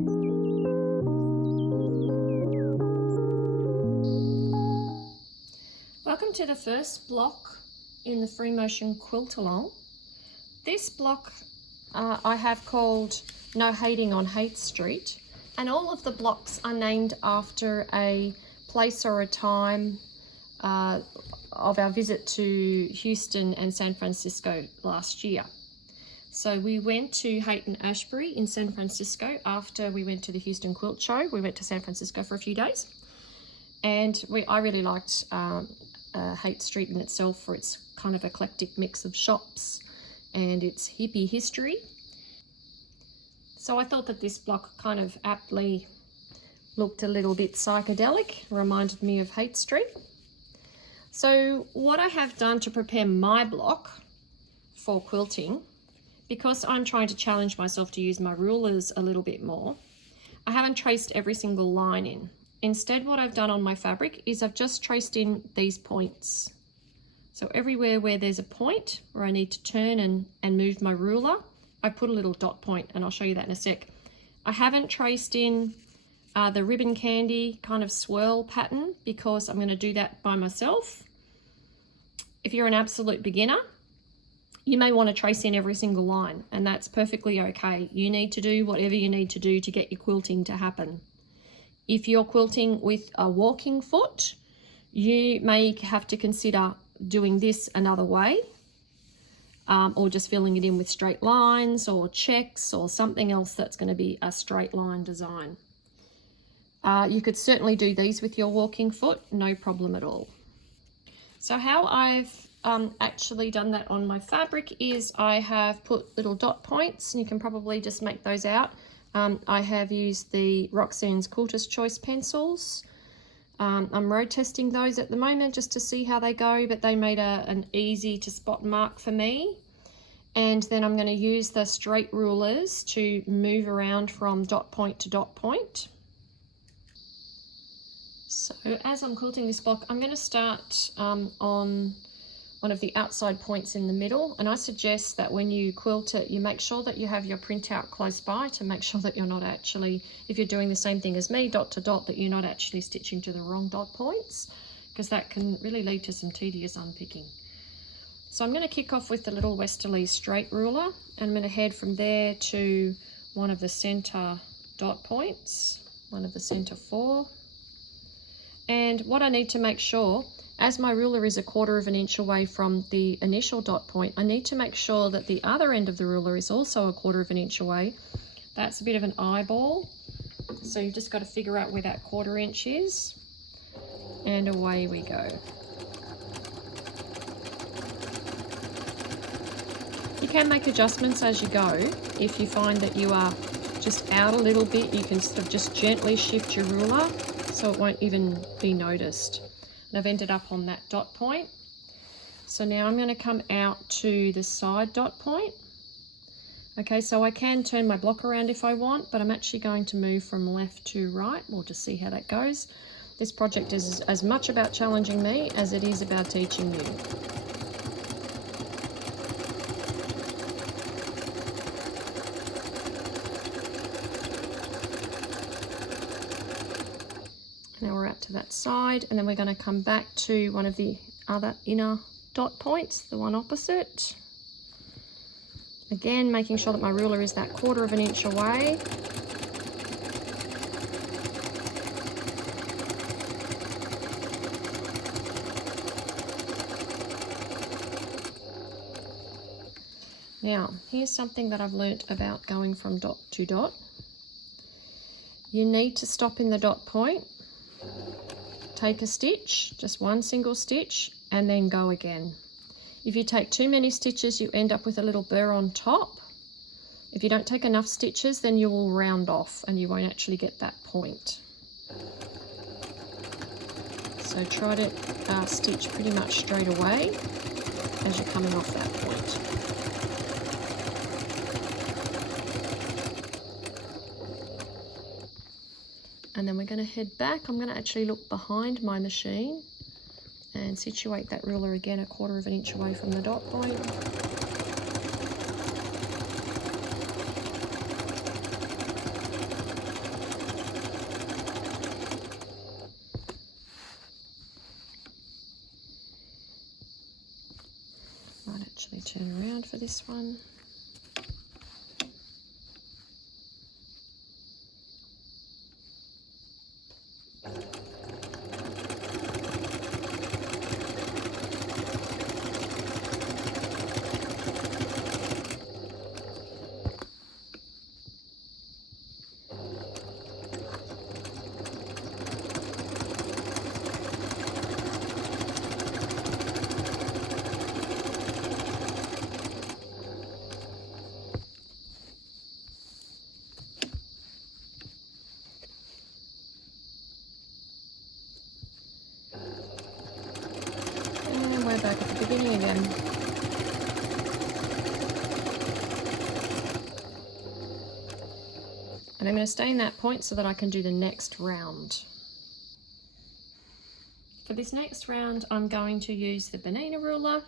Welcome to the first block in the free motion quiltalong. This block I have called No Hating on Hate Street, and all of the blocks are named after a place or a time of our visit to Houston and San Francisco last year. So we went to Haight-Ashbury in San Francisco after we went to the Houston Quilt Show. We went to San Francisco for a few days, and I really liked Haight Street in itself for its kind of eclectic mix of shops and its hippie history. So I thought that this block kind of aptly looked a little bit psychedelic, reminded me of Haight Street. So what I have done to prepare my block for quilting, because I'm trying to challenge myself to use my rulers a little bit more, I haven't traced every single line in. Instead, what I've done on my fabric is I've just traced in these points. So everywhere where there's a point where I need to turn and move my ruler, I put a little dot point, and I'll show you that in a sec. I haven't traced in the ribbon candy kind of swirl pattern because I'm going to do that by myself. If you're an absolute beginner, you may want to trace in every single line, and that's perfectly okay. You need to do whatever you need to do to get your quilting to happen. If you're quilting with a walking foot, you may have to consider doing this another way, or just filling it in with straight lines or checks or something else that's going to be a straight line design. You could certainly do these with your walking foot, no problem at all. So how I've actually done that on my fabric is I have put little dot points, and you can probably just make those out. I have used the Roxanne's Quilter's Choice pencils. I'm road testing those at the moment just to see how they go, but they made an easy to spot mark for me. And then I'm going to use the straight rulers to move around from dot point to dot point. So as I'm quilting this block, I'm going to start on one of the outside points in the middle, and I suggest that when you quilt it, you make sure that you have your printout close by to make sure that you're not actually, if you're doing the same thing as me, dot to dot, that you're not actually stitching to the wrong dot points, because that can really lead to some tedious unpicking. So I'm going to kick off with the little westerly straight ruler, and I'm going to head from there to one of the center dot points, one of the center 4. And what I need to make sure, as my ruler is 1/4 of an inch away from the initial dot point, I need to make sure that the other end of the ruler is also 1/4 of an inch away. That's a bit of an eyeball, so you've just got to figure out where that 1/4 inch is, and away we go. You can make adjustments as you go. If you find that you are just out a little bit, you can sort of just gently shift your ruler so it won't even be noticed. And I've ended up on that dot point. So now I'm going to come out to the side dot point. Okay, so I can turn my block around if I want, but I'm actually going to move from left to right. We'll just see how that goes. This project is as much about challenging me as it is about teaching you. Now we're out to that side, and then we're going to come back to one of the other inner dot points, the one opposite. Again, making sure that my ruler is that 1/4 of an inch away. Now, here's something that I've learnt about going from dot to dot. You need to stop in the dot point, take a stitch, just one single stitch, and then go again. If you take too many stitches, you end up with a little burr on top. If you don't take enough stitches, then you will round off and you won't actually get that point. So try to stitch pretty much straight away as you're coming off that point. And then we're going to head back. I'm going to actually look behind my machine and situate that ruler again 1/4 of an inch away from the dot point. turn around for this one. Back at the beginning again. And I'm going to stay in that point so that I can do the next round. For this next round, I'm going to use the banana ruler,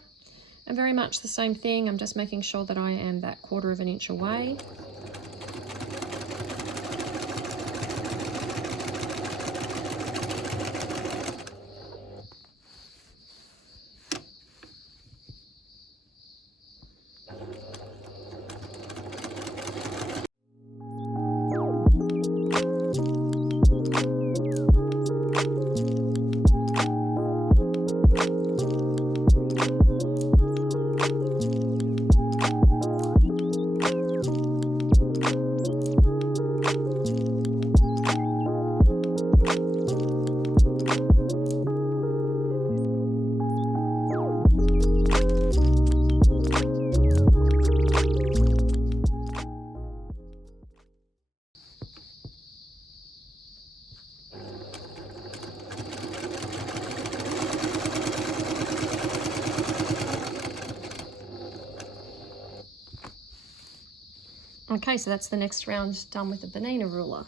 and very much the same thing. I'm just making sure that I am that 1/4 of an inch away. Okay, so that's the next round done with the banana ruler.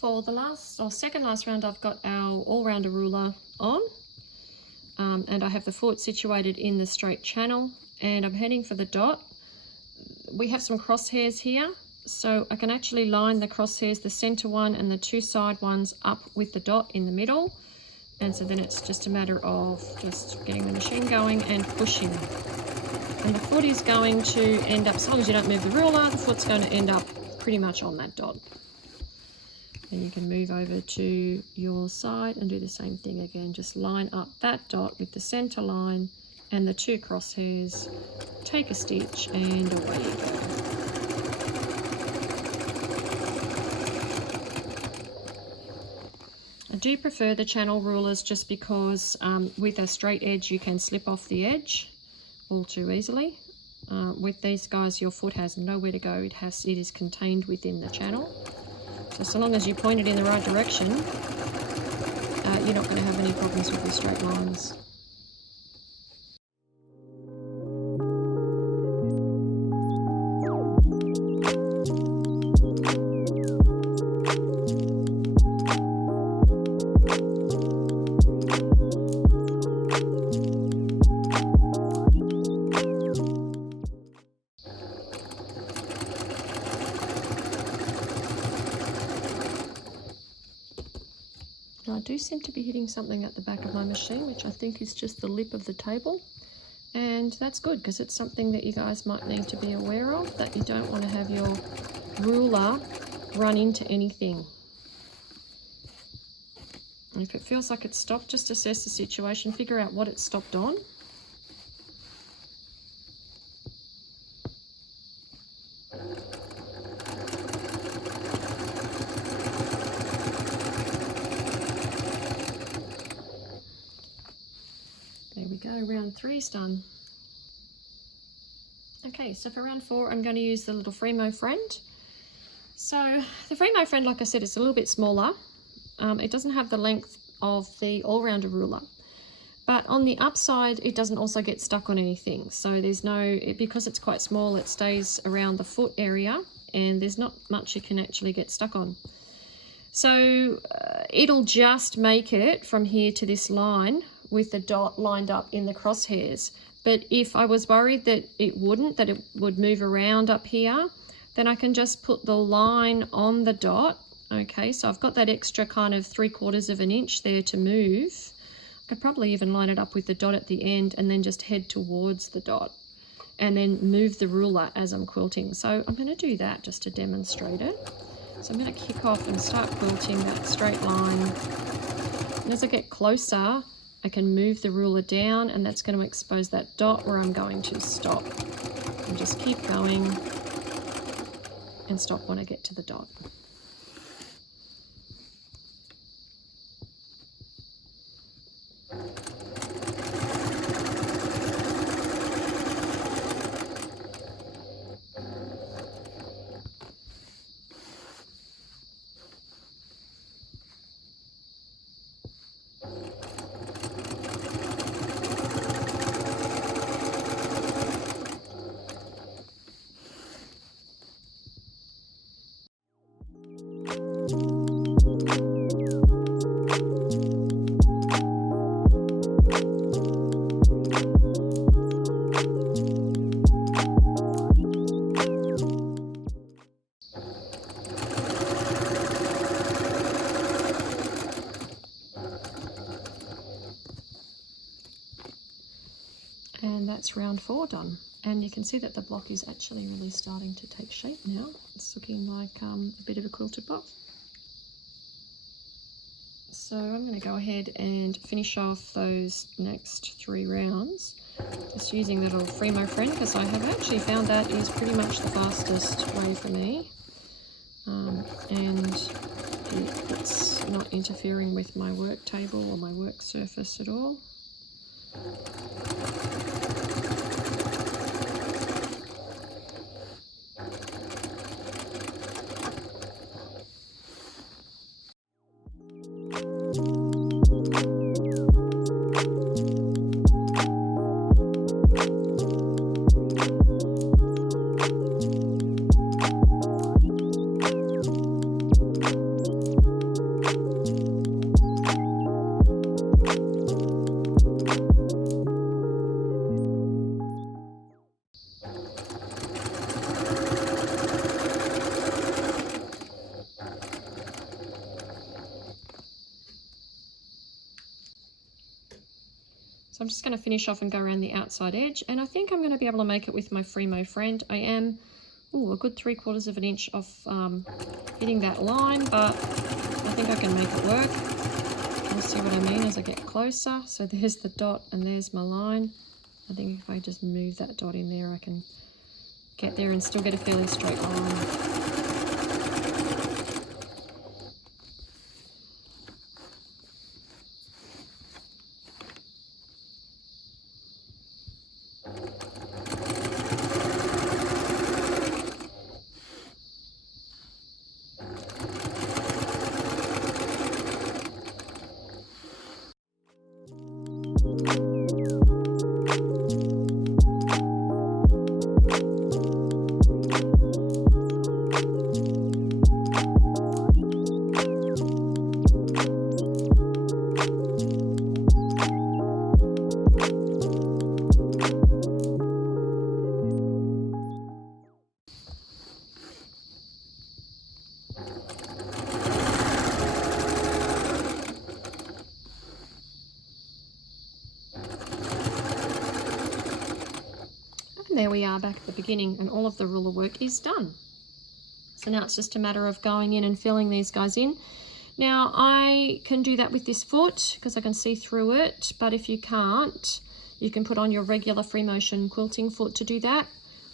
For the last or second last round, I've got our all-rounder ruler on, and I have the foot situated in the straight channel, and I'm heading for the dot. We have some crosshairs here, so I can actually line the crosshairs, the center one and the 2 side ones, up with the dot in the middle, and so then it's just a matter of just getting the machine going and pushing. And the foot is going to end up, as long as you don't move the ruler, the foot's going to end up pretty much on that dot. And you can move over to your side and do the same thing again. Just line up that dot with the center line and the 2 crosshairs. Take a stitch and away you go. I do prefer the channel rulers just because with a straight edge you can slip off the edge all too easily. With these guys, your foot has nowhere to go. It is contained within the channel. So long as you point it in the right direction, you're not going to have any problems with the straight lines. I do seem to be hitting something at the back of my machine, which I think is just the lip of the table, and that's good because it's something that you guys might need to be aware of, that you don't want to have your ruler run into anything. And if it feels like it's stopped, just assess the situation, figure out what it stopped on. There we go, round 3's done. Okay, so for round 4, I'm going to use the little Fremo friend. So the Fremo friend, like I said, it's a little bit smaller. It doesn't have the length of the all-rounder ruler, but on the upside, it doesn't also get stuck on anything. So there's no, because it's quite small, it stays around the foot area, and there's not much you can actually get stuck on. So it'll just make it from here to this line with the dot lined up in the crosshairs. But if I was worried that it wouldn't, that it would move around up here, then I can just put the line on the dot. Okay, so I've got that extra kind of 3/4 of an inch there to move. I'd probably even line it up with the dot at the end and then just head towards the dot and then move the ruler as I'm quilting. So I'm going to do that just to demonstrate it. So I'm going to kick off and start quilting that straight line. And as I get closer, I can move the ruler down, and that's going to expose that dot where I'm going to stop. And just keep going and stop when I get to the dot. And that's round 4 done. And you can see that the block is actually really starting to take shape now. It's looking like a bit of a quilted block. So I'm going to go ahead and finish off those next 3 rounds. Just using the little Fremo friend, because I have actually found that is pretty much the fastest way for me. And it's not interfering with my work table or my work surface at all. So I'm just going to finish off and go around the outside edge, and I think I'm going to be able to make it with my Fremo friend. I am a good 3/4 of an inch off hitting that line, but I think I can make it work. You'll see what I mean as I get closer. So there's the dot and there's my line. I think if I just move that dot in there, I can get there and still get a fairly straight line. There we are back at the beginning, and all of the ruler work is done. So now it's just a matter of going in and filling these guys in. Now I can do that with this foot because I can see through it, but if you can't, you can put on your regular free motion quilting foot to do that.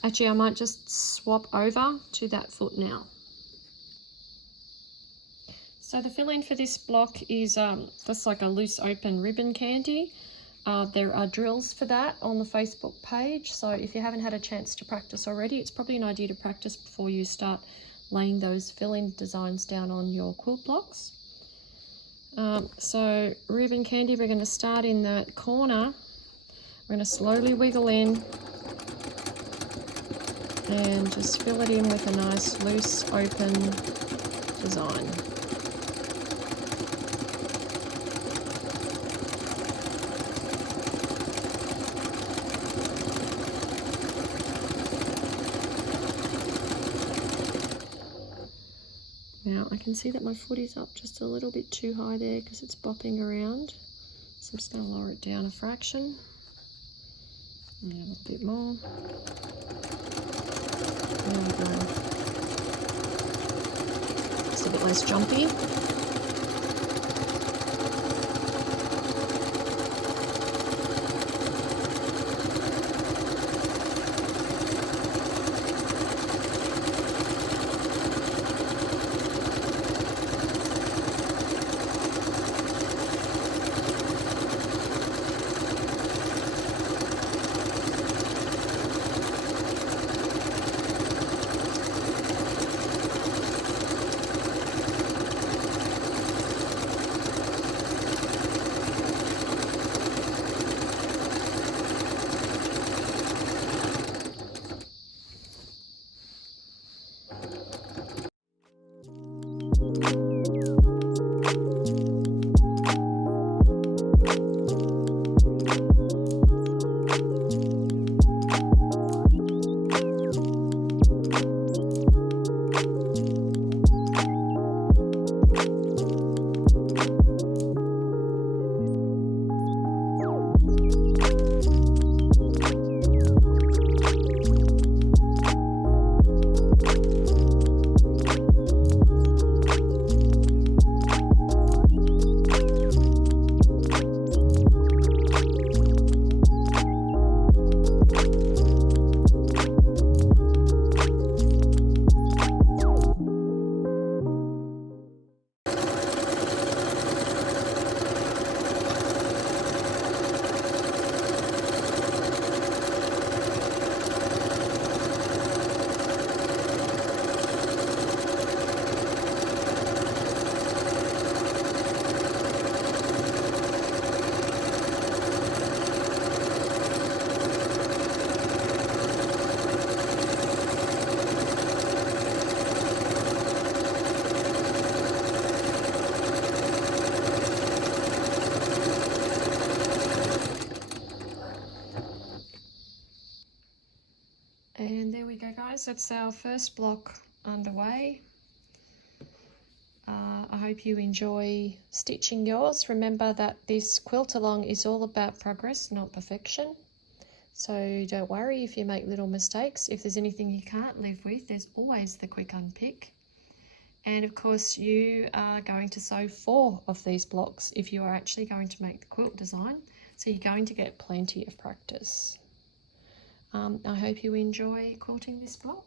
Actually, I might just swap over to that foot now. So the fill in for this block is just like a loose open ribbon candy. There are drills for that on the Facebook page, so if you haven't had a chance to practice already, it's probably an idea to practice before you start laying those fill-in designs down on your quilt blocks. So ribbon candy, we're going to start in that corner. We're going to slowly wiggle in and just fill it in with a nice loose open design. Now I can see that my foot is up just a little bit too high there because it's bopping around. So I'm just going to lower it down a fraction. And a little bit more. There we go. Just a bit less jumpy. And there we go, guys, that's our first block underway. I hope you enjoy stitching yours. Remember that this quilt along is all about progress, not perfection. So don't worry if you make little mistakes. If there's anything you can't live with, there's always the quick unpick. And of course you are going to sew 4 of these blocks if you are actually going to make the quilt design. So you're going to get plenty of practice. I hope you enjoy quilting this block.